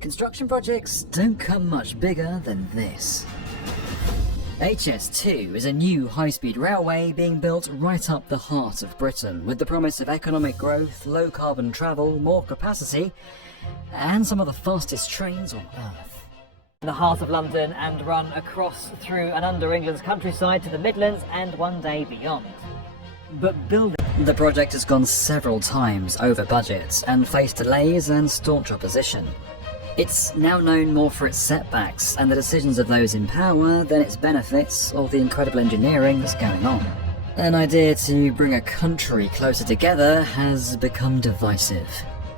Construction projects don't come much bigger than this. HS2 is a new high-speed railway being built right up the heart of Britain, with the promise of economic growth, low-carbon travel, more capacity, and some of the fastest trains on Earth. In the heart of London and run across, through and under England's countryside to the Midlands and one day beyond. But building the project has gone several times over budget and faced delays and staunch opposition. It's now known more for its setbacks and the decisions of those in power than its benefits or the incredible engineering that's going on. An idea to bring a country closer together has become divisive.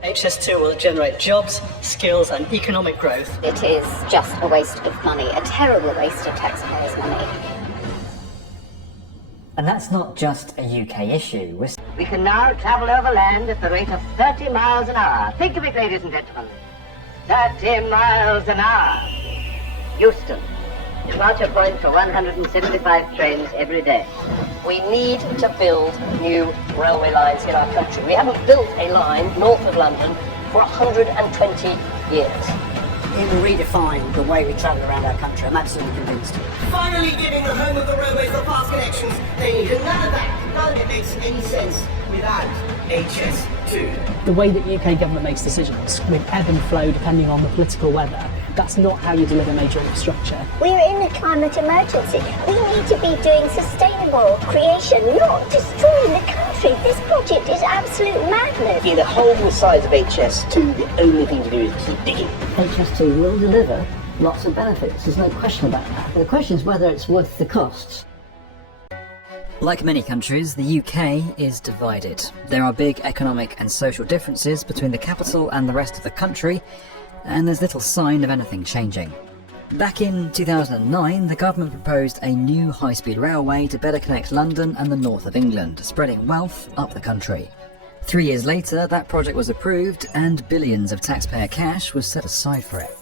HS2 will generate jobs, skills and economic growth. It is just a waste of money, a terrible waste of taxpayers' money. And that's not just a UK issue. We can now travel over land at the rate of 30 miles an hour. Think of it, ladies and gentlemen. 30 miles an hour. Euston, departure point for 175 trains every day. We need to build new railway lines in our country. We haven't built a line north of London for 120 years. It will redefine the way we travel around our country, I'm absolutely convinced. Finally giving the home of the railways the fast connections they need, and none of that, none of it makes any sense without HS2. The way that UK government makes decisions, with ebb and flow depending on the political weather, that's not how you deliver major infrastructure. We're in a climate emergency. We need to be doing sustainable creation, not destroying the country. This project is absolute madness. Either hold the size of HS2, the only thing to do is keep digging. HS2 will deliver lots of benefits, there's no question about that. The question is whether it's worth the costs. Like many countries, the UK is divided. There are big economic and social differences between the capital and the rest of the country, and there's little sign of anything changing. Back in 2009, the government proposed a new high-speed railway to better connect London and the north of England, spreading wealth up the country. 3 years later, that project was approved and billions of taxpayer cash was set aside for it.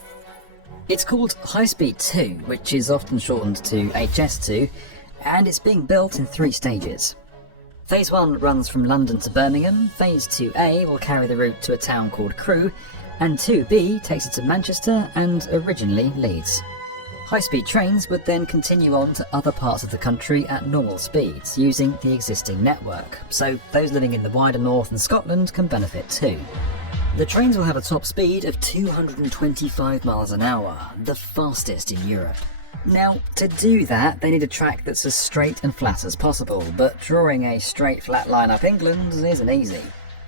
It's called High Speed 2, which is often shortened to HS2, and it's being built in 3 stages. Phase 1 runs from London to Birmingham, Phase 2A will carry the route to a town called Crewe, and 2B takes it to Manchester and originally Leeds. High-speed trains would then continue on to other parts of the country at normal speeds, using the existing network, so those living in the wider north and Scotland can benefit too. The trains will have a top speed of 225 miles an hour, the fastest in Europe. Now, to do that, they need a track that's as straight and flat as possible, but drawing a straight flat line up England isn't easy.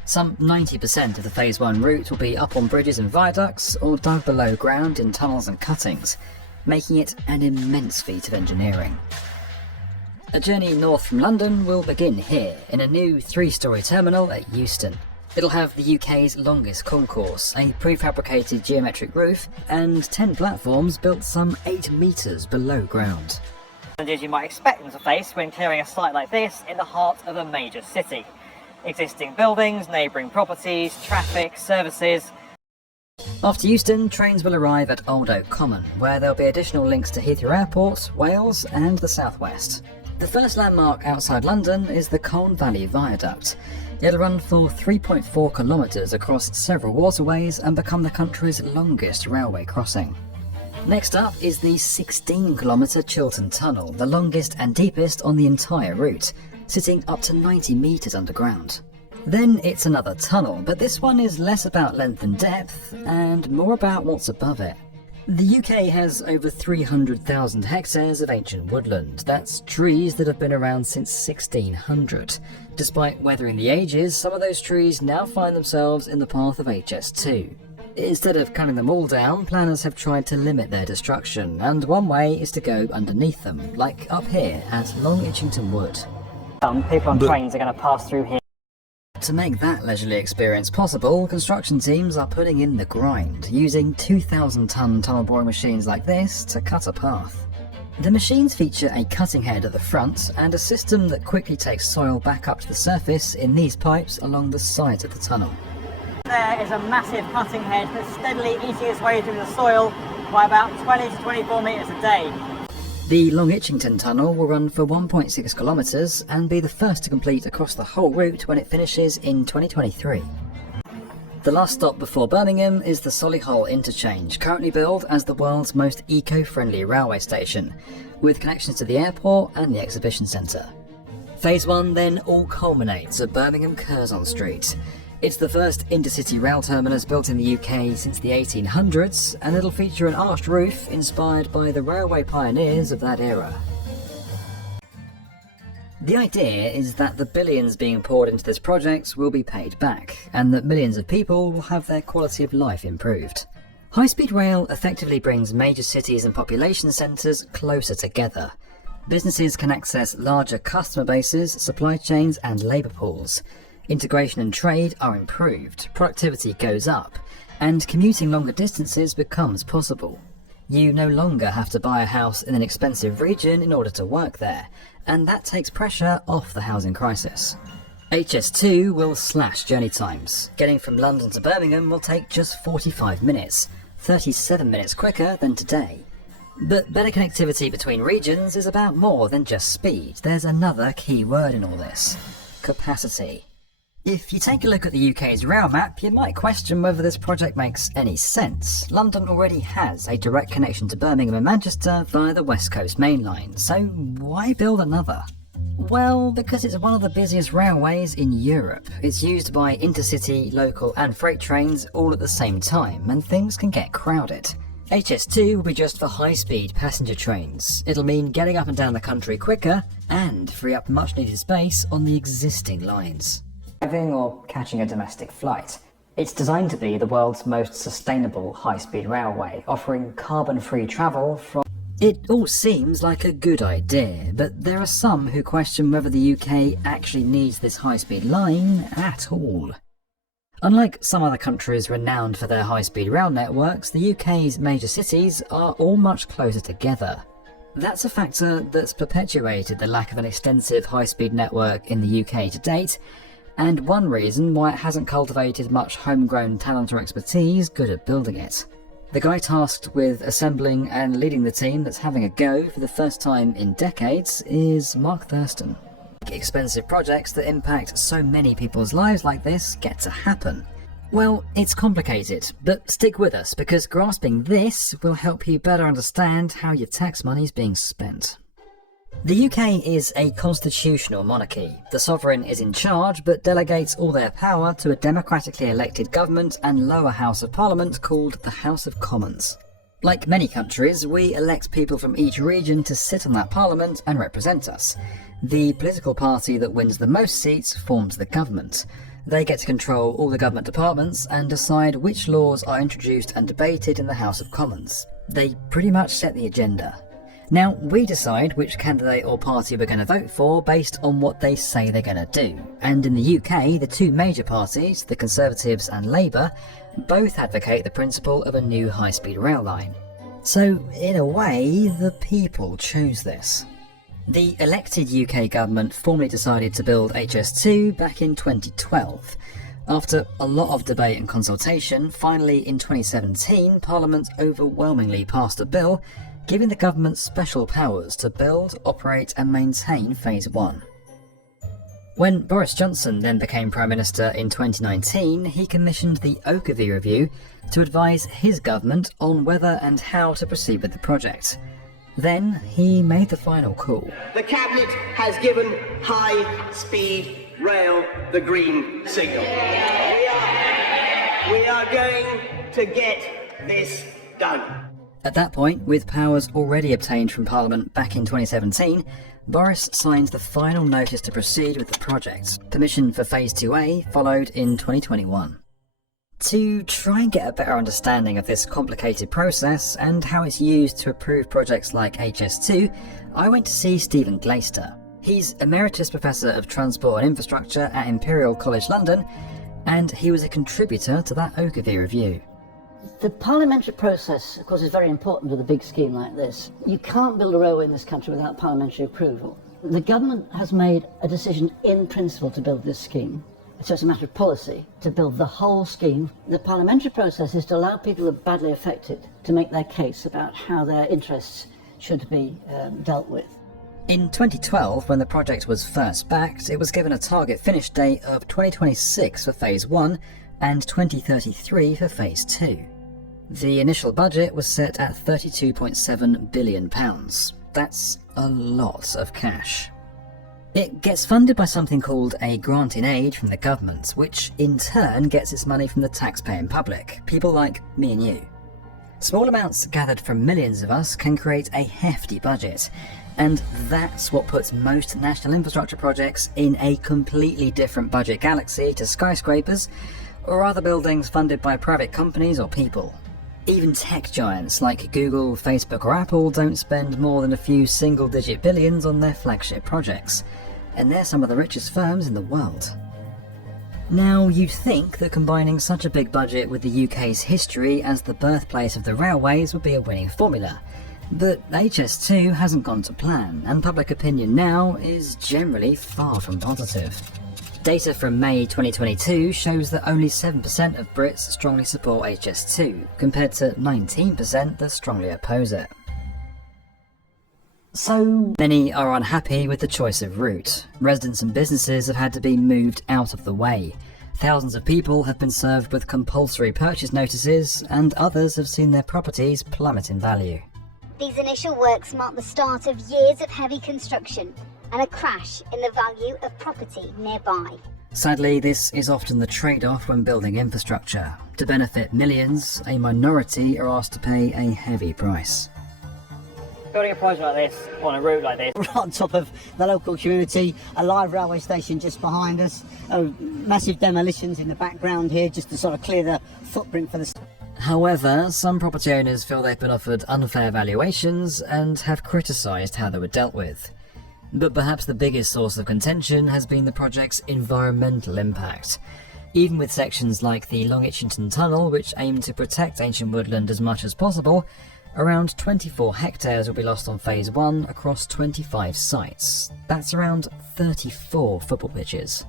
Some 90% of the Phase 1 route will be up on bridges and viaducts, or dug below ground in tunnels and cuttings, making it an immense feat of engineering. A journey north from London will begin here, in a new 3-storey terminal at Euston. It'll have the UK's longest concourse, a prefabricated geometric roof, and 10 platforms built some 8 metres below ground. Challenges you might expect them to face when clearing a site like this in the heart of a major city. Existing buildings, neighbouring properties, traffic, services. After Euston, trains will arrive at Old Oak Common, where there'll be additional links to Heathrow Airport, Wales and the South West. The first landmark outside London is the Colne Valley Viaduct. It'll run for 3.4 kilometres across several waterways and become the country's longest railway crossing. Next up is the 16-kilometre Chiltern Tunnel, the longest and deepest on the entire route, sitting up to 90 metres underground. Then it's another tunnel, but this one is less about length and depth, and more about what's above it. The UK has over 300,000 hectares of ancient woodland. That's trees that have been around since 1600. Despite weathering the ages, some of those trees now find themselves in the path of HS2. Instead of cutting them all down, planners have tried to limit their destruction, and one way is to go underneath them, like up here at Long Itchington Wood. People on trains are going to pass through here. To make that leisurely experience possible, construction teams are putting in the grind, using 2,000-ton tunnel boring machines like this to cut a path. The machines feature a cutting head at the front and a system that quickly takes soil back up to the surface in these pipes along the sides of the tunnel. There is a massive cutting head that's steadily eating its way through the soil by about 20 to 24 metres a day. The Long Itchington Tunnel will run for 1.6 kilometres and be the first to complete across the whole route when it finishes in 2023. The last stop before Birmingham is the Solihull interchange, currently billed as the world's most eco-friendly railway station, with connections to the airport and the exhibition centre. Phase 1 then all culminates at Birmingham Curzon Street. It's the first intercity rail terminus built in the UK since the 1800s, and it'll feature an arched roof inspired by the railway pioneers of that era. The idea is that the billions being poured into this project will be paid back, and that millions of people will have their quality of life improved. High-speed rail effectively brings major cities and population centres closer together. Businesses can access larger customer bases, supply chains and labour pools. Integration and trade are improved, productivity goes up, and commuting longer distances becomes possible. You no longer have to buy a house in an expensive region in order to work there, and that takes pressure off the housing crisis. HS2 will slash journey times. Getting from London to Birmingham will take just 45 minutes, 37 minutes quicker than today. But better connectivity between regions is about more than just speed. There's another key word in all this: capacity. If you take a look at the UK's rail map, you might question whether this project makes any sense. London already has a direct connection to Birmingham and Manchester via the West Coast Main Line, so why build another? Well, because it's one of the busiest railways in Europe. It's used by intercity, local and freight trains all at the same time, and things can get crowded. HS2 will be just for high-speed passenger trains. It'll mean getting up and down the country quicker, and free up much needed space on the existing lines. Driving or catching a domestic flight. It's designed to be the world's most sustainable high-speed railway, offering carbon-free travel from... It all seems like a good idea, but there are some who question whether the UK actually needs this high-speed line at all. Unlike some other countries renowned for their high-speed rail networks, the UK's major cities are all much closer together. That's a factor that's perpetuated the lack of an extensive high-speed network in the UK to date, and one reason why it hasn't cultivated much homegrown talent or expertise good at building it. The guy tasked with assembling and leading the team that's having a go for the first time in decades is Mark Thurston. Expensive projects that impact so many people's lives like this get to happen. Well, it's complicated, but stick with us because grasping this will help you better understand how your tax money's being spent. The UK is a constitutional monarchy. The sovereign is in charge but delegates all their power to a democratically elected government and lower house of parliament called the House of Commons. Like many countries, we elect people from each region to sit on that parliament and represent us. The political party that wins the most seats forms the government. They get to control all the government departments and decide which laws are introduced and debated in the House of Commons. They pretty much set the agenda. Now, we decide which candidate or party we're going to vote for based on what they say they're going to do. And in the UK, the two major parties, the Conservatives and Labour, both advocate the principle of a new high-speed rail line. So, in a way, the people chose this. The elected UK government formally decided to build HS2 back in 2012. After a lot of debate and consultation, finally in 2017, Parliament overwhelmingly passed a bill giving the government special powers to build, operate and maintain Phase 1. When Boris Johnson then became Prime Minister in 2019, he commissioned the Oakerview Review to advise his government on whether and how to proceed with the project. Then he made the final call. The Cabinet has given high-speed rail the green signal. We are going to get this done. At that point, with powers already obtained from Parliament back in 2017, Boris signed the final notice to proceed with the project. Permission for Phase 2A followed in 2021. To try and get a better understanding of this complicated process and how it's used to approve projects like HS2, I went to see Stephen Glaister. He's Emeritus Professor of Transport and Infrastructure at Imperial College London, and he was a contributor to that Oakerview Review. The parliamentary process, of course, is very important with a big scheme like this. You can't build a railway in this country without parliamentary approval. The government has made a decision in principle to build this scheme. So it's a matter of policy to build the whole scheme. The parliamentary process is to allow people who are badly affected to make their case about how their interests should be dealt with. In 2012, when the project was first backed, it was given a target finish date of 2026 for Phase 1, and 2033 for Phase 2. The initial budget was set at £32.7 billion. That's a lot of cash. It gets funded by something called a grant in aid from the government, which in turn gets its money from the taxpaying public, people like me and you. Small amounts gathered from millions of us can create a hefty budget, and that's what puts most national infrastructure projects in a completely different budget galaxy to skyscrapers or other buildings funded by private companies or people. Even tech giants like Google, Facebook or Apple don't spend more than a few single-digit billions on their flagship projects, and they're some of the richest firms in the world. Now, you'd think that combining such a big budget with the UK's history as the birthplace of the railways would be a winning formula, but HS2 hasn't gone to plan, and public opinion now is generally far from positive. Data from May 2022 shows that only 7% of Brits strongly support HS2, compared to 19% that strongly oppose it. So many are unhappy with the choice of route. Residents and businesses have had to be moved out of the way. Thousands of people have been served with compulsory purchase notices, and others have seen their properties plummet in value. These initial works mark the start of years of heavy construction and a crash in the value of property nearby. Sadly, this is often the trade-off when building infrastructure. To benefit millions, a minority are asked to pay a heavy price. Building a project like this, on a route like this, Right on top of the local community, a live railway station just behind us, massive demolitions in the background here just to sort of clear the footprint for the... However, some property owners feel they've been offered unfair valuations and have criticised how they were dealt with. But perhaps the biggest source of contention has been the project's environmental impact. Even with sections like the Long Itchington Tunnel, which aim to protect ancient woodland as much as possible, around 24 hectares will be lost on Phase 1 across 25 sites. That's around 34 football pitches.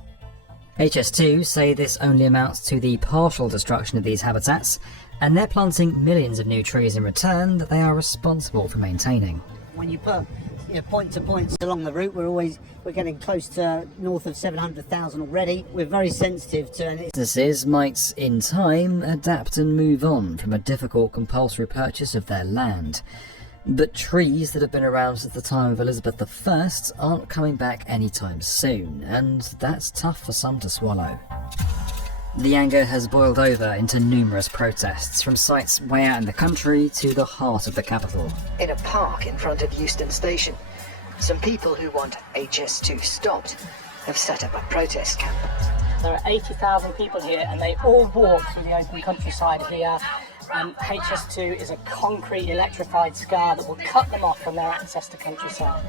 HS2 say this only amounts to the partial destruction of these habitats, and they're planting millions of new trees in return that they are responsible for maintaining. When you put point to points along the route, we're getting close to north of 700,000 already. We're very sensitive to... Businesses might, in time, adapt and move on from a difficult compulsory purchase of their land. But trees that have been around since the time of Elizabeth I aren't coming back anytime soon, and that's tough for some to swallow. The anger has boiled over into numerous protests, from sites way out in the country to the heart of the capital. In a park in front of Euston Station, some people who want HS2 stopped have set up a protest camp. There are 80,000 people here and they all walk through the open countryside here. HS2 is a concrete electrified scar that will cut them off from their access to countryside.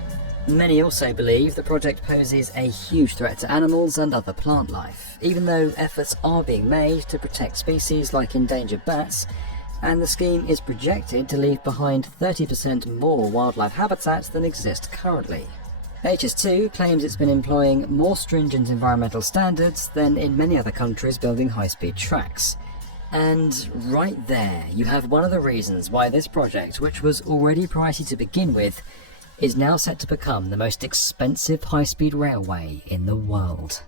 Many also believe the project poses a huge threat to animals and other plant life, even though efforts are being made to protect species like endangered bats, and the scheme is projected to leave behind 30% more wildlife habitats than exist currently. HS2 claims it's been employing more stringent environmental standards than in many other countries building high-speed tracks. And right there, you have one of the reasons why this project, which was already pricey to begin with, is now set to become the most expensive high-speed railway in the world.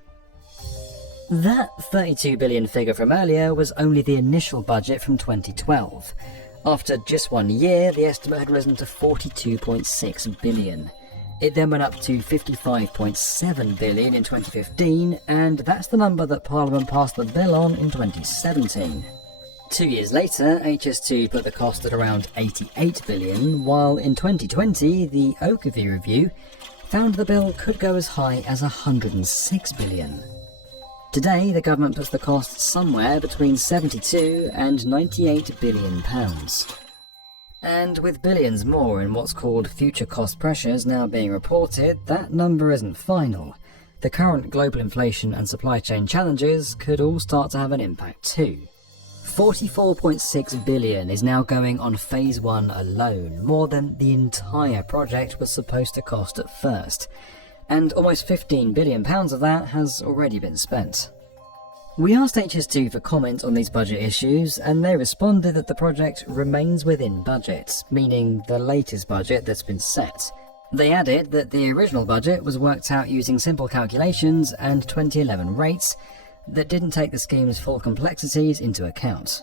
That 32 billion figure from earlier was only the initial budget from 2012. After just 1 year, the estimate had risen to 42.6 billion. It then went up to 55.7 billion in 2015, and that's the number that Parliament passed the bill on in 2017. 2 years later, HS2 put the cost at around 88 billion, while in 2020, the Oakerview Review found the bill could go as high as 106 billion. Today, the government puts the cost somewhere between 72 and 98 billion pounds. And with billions more in what's called future cost pressures now being reported, that number isn't final. The current global inflation and supply chain challenges could all start to have an impact too. 44.6 billion is now going on Phase 1 alone, more than the entire project was supposed to cost at first. And almost 15 billion pounds of that has already been spent. We asked HS2 for comment on these budget issues, and they responded that the project remains within budget, meaning the latest budget that's been set. They added that the original budget was worked out using simple calculations and 2011 rates, that didn't take the scheme's full complexities into account.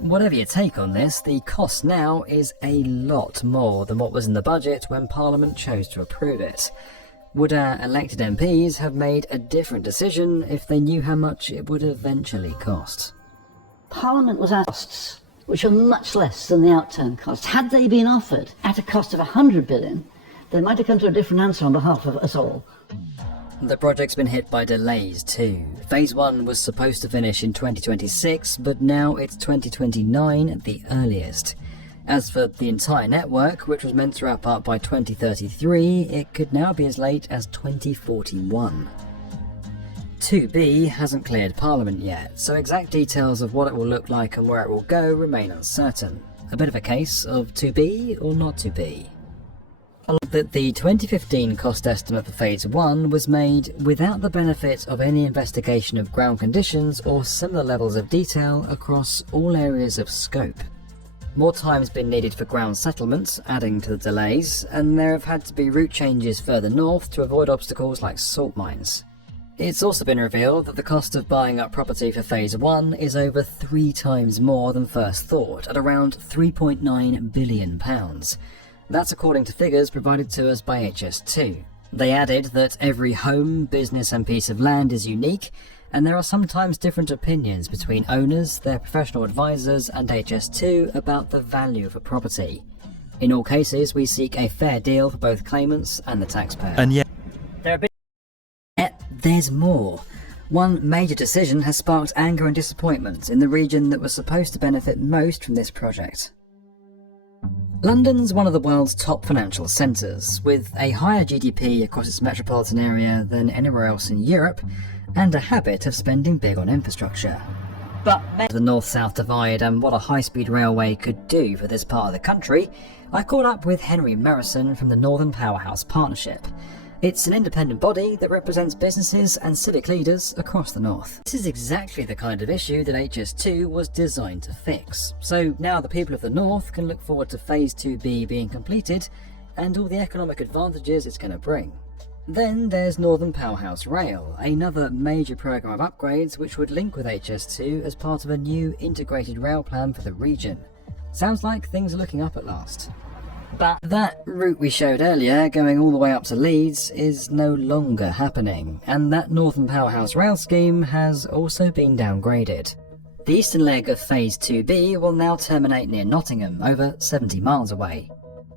Whatever your take on this, the cost now is a lot more than what was in the budget when Parliament chose to approve it. Would our elected MPs have made a different decision if they knew how much it would eventually cost? Parliament was asked costs, which are much less than the outturn costs. Had they been offered at a cost of 100 billion, they might have come to a different answer on behalf of us all. The project's been hit by delays too. Phase 1 was supposed to finish in 2026, but now it's 2029 at the earliest. As for the entire network, which was meant to wrap up by 2033, it could now be as late as 2041. 2B hasn't cleared Parliament yet, so exact details of what it will look like and where it will go remain uncertain. A bit of a case of to be or not to be. That the 2015 cost estimate for Phase 1 was made without the benefit of any investigation of ground conditions or similar levels of detail across all areas of scope. More time's been needed for ground settlement, adding to the delays, and there have had to be route changes further north to avoid obstacles like salt mines. It's also been revealed that the cost of buying up property for Phase 1 is over 3 times more than first thought, at around £3.9 billion. That's according to figures provided to us by HS2. They added that every home, business and piece of land is unique, and there are sometimes different opinions between owners, their professional advisors and HS2 about the value of a property. In all cases, we seek a fair deal for both claimants and the taxpayer. And yet, there's more. One major decision has sparked anger and disappointment in the region that was supposed to benefit most from this project. London's one of the world's top financial centres, with a higher GDP across its metropolitan area than anywhere else in Europe, and a habit of spending big on infrastructure. But the north-south divide and what a high-speed railway could do for this part of the country, I caught up with Henry Merrison from the Northern Powerhouse Partnership. It's an independent body that represents businesses and civic leaders across the north. This is exactly the kind of issue that HS2 was designed to fix. So now the people of the north can look forward to Phase 2B being completed and all the economic advantages it's going to bring. Then there's Northern Powerhouse Rail, another major programme of upgrades which would link with HS2 as part of a new integrated rail plan for the region. Sounds like things are looking up at last. But that route we showed earlier, going all the way up to Leeds, is no longer happening, and that Northern Powerhouse Rail scheme has also been downgraded. The eastern leg of Phase 2B will now terminate near Nottingham, over 70 miles away.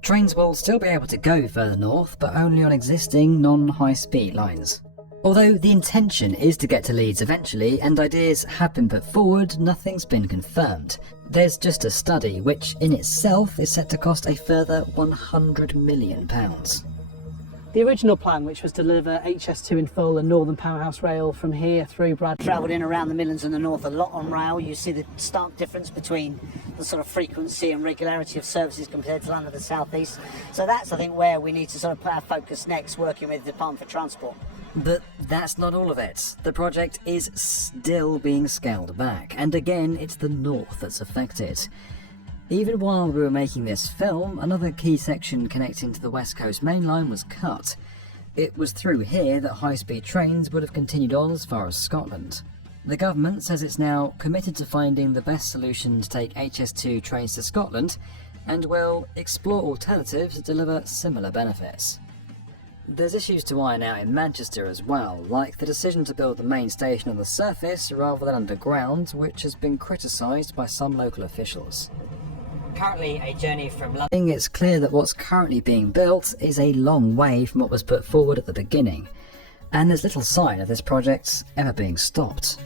Trains will still be able to go further north, but only on existing non-high-speed lines. Although the intention is to get to Leeds eventually, and ideas have been put forward, nothing's been confirmed. There's just a study, which in itself is set to cost a further £100 million. The original plan, which was to deliver HS2 in full and Northern Powerhouse Rail from here through Bradford. Travelled in around the Midlands and the North a lot on rail. You see the stark difference between the sort of frequency and regularity of services compared to London and the South East. So that's, I think, where we need to sort of put our focus next, working with the Department for Transport. But that's not all of it. The project is still being scaled back, and again it's the north that's affected. Even while we were making this film, another key section connecting to the West Coast Main Line was cut. It was through here that high-speed trains would have continued on as far as Scotland. The government says it's now committed to finding the best solution to take HS2 trains to Scotland, and will explore alternatives that deliver similar benefits. There's issues to iron out in Manchester as well, like the decision to build the main station on the surface rather than underground, which has been criticised by some local officials. Currently a journey from London. It's clear that what's currently being built is a long way from what was put forward at the beginning, and there's little sign of this project ever being stopped.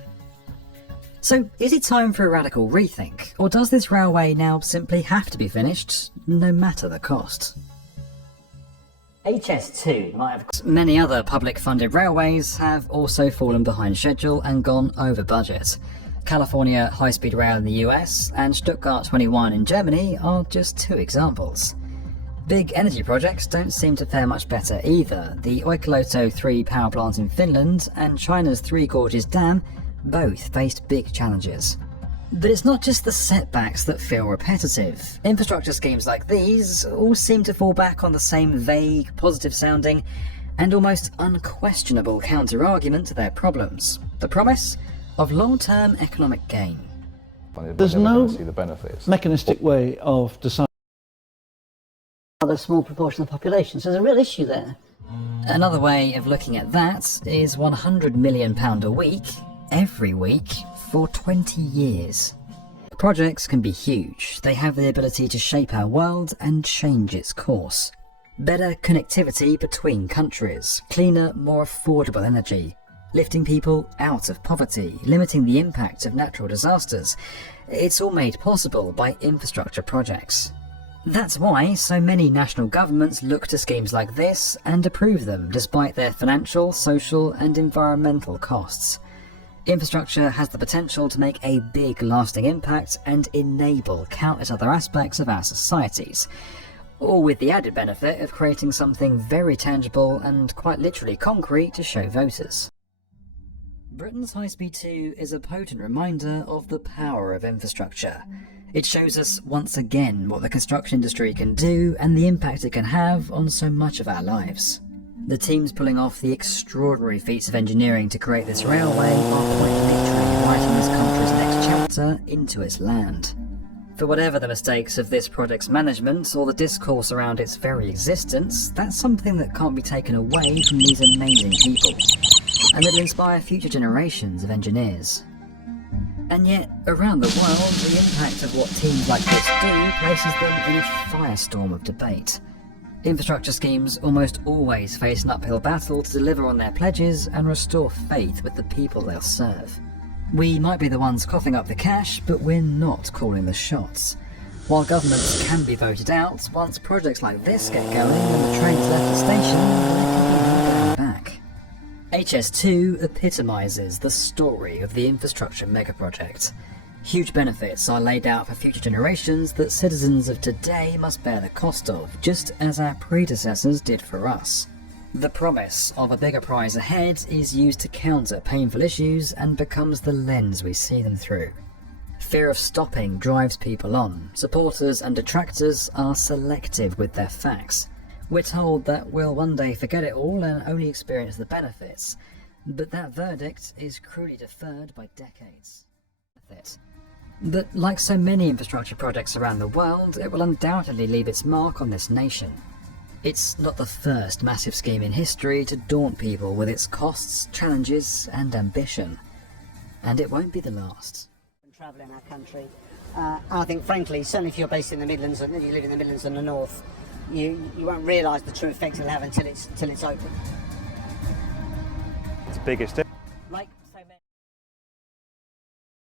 So is it time for a radical rethink, or does this railway now simply have to be finished, no matter the cost? HS2 might have... Many other public-funded railways have also fallen behind schedule and gone over budget. California High-Speed Rail in the US and Stuttgart 21 in Germany are just two examples. Big energy projects don't seem to fare much better either. The Olkiluoto 3 power plant in Finland and China's Three Gorges Dam both faced big challenges. But it's not just the setbacks that feel repetitive. Infrastructure schemes like these all seem to fall back on the same vague, positive-sounding and almost unquestionable counter-argument to their problems. The promise of long-term economic gain. There's no mechanistic way of deciding a small proportion of the population, so there's a real issue there. Another way of looking at that is £100 million a week, every week, for 20 years. Projects can be huge. They have the ability to shape our world and change its course. Better connectivity between countries, cleaner, more affordable energy, lifting people out of poverty, limiting the impact of natural disasters. It's all made possible by infrastructure projects. That's why so many national governments look to schemes like this and approve them despite their financial, social and environmental costs. Infrastructure has the potential to make a big lasting impact and enable countless other aspects of our societies, all with the added benefit of creating something very tangible and quite literally concrete to show voters. Britain's High Speed 2 is a potent reminder of the power of infrastructure. It shows us once again what the construction industry can do and the impact it can have on so much of our lives. The teams pulling off the extraordinary feats of engineering to create this railway are quite literally writing this country's next chapter into its land. For whatever the mistakes of this project's management or the discourse around its very existence, that's something that can't be taken away from these amazing people, and it'll inspire future generations of engineers. And yet, around the world, the impact of what teams like this do places them in a firestorm of debate. Infrastructure schemes almost always face an uphill battle to deliver on their pledges and restore faith with the people they'll serve. We might be the ones coughing up the cash, but we're not calling the shots. While governments can be voted out, once projects like this get going and the trains left the station, there can be no going back. HS2 epitomises the story of the infrastructure megaproject. Huge benefits are laid out for future generations that citizens of today must bear the cost of, just as our predecessors did for us. The promise of a bigger prize ahead is used to counter painful issues and becomes the lens we see them through. Fear of stopping drives people on. Supporters and detractors are selective with their facts. We're told that we'll one day forget it all and only experience the benefits, but that verdict is cruelly deferred by decades. But like so many infrastructure projects around the world, it will undoubtedly leave its mark on this nation. It's not the first massive scheme in history to daunt people with its costs, challenges and ambition, and it won't be the last. Travel in our country, I think frankly, certainly if you're based in the Midlands and you live in the Midlands and the North, you won't realise the true effect it'll have until it's open. It's the biggest. Like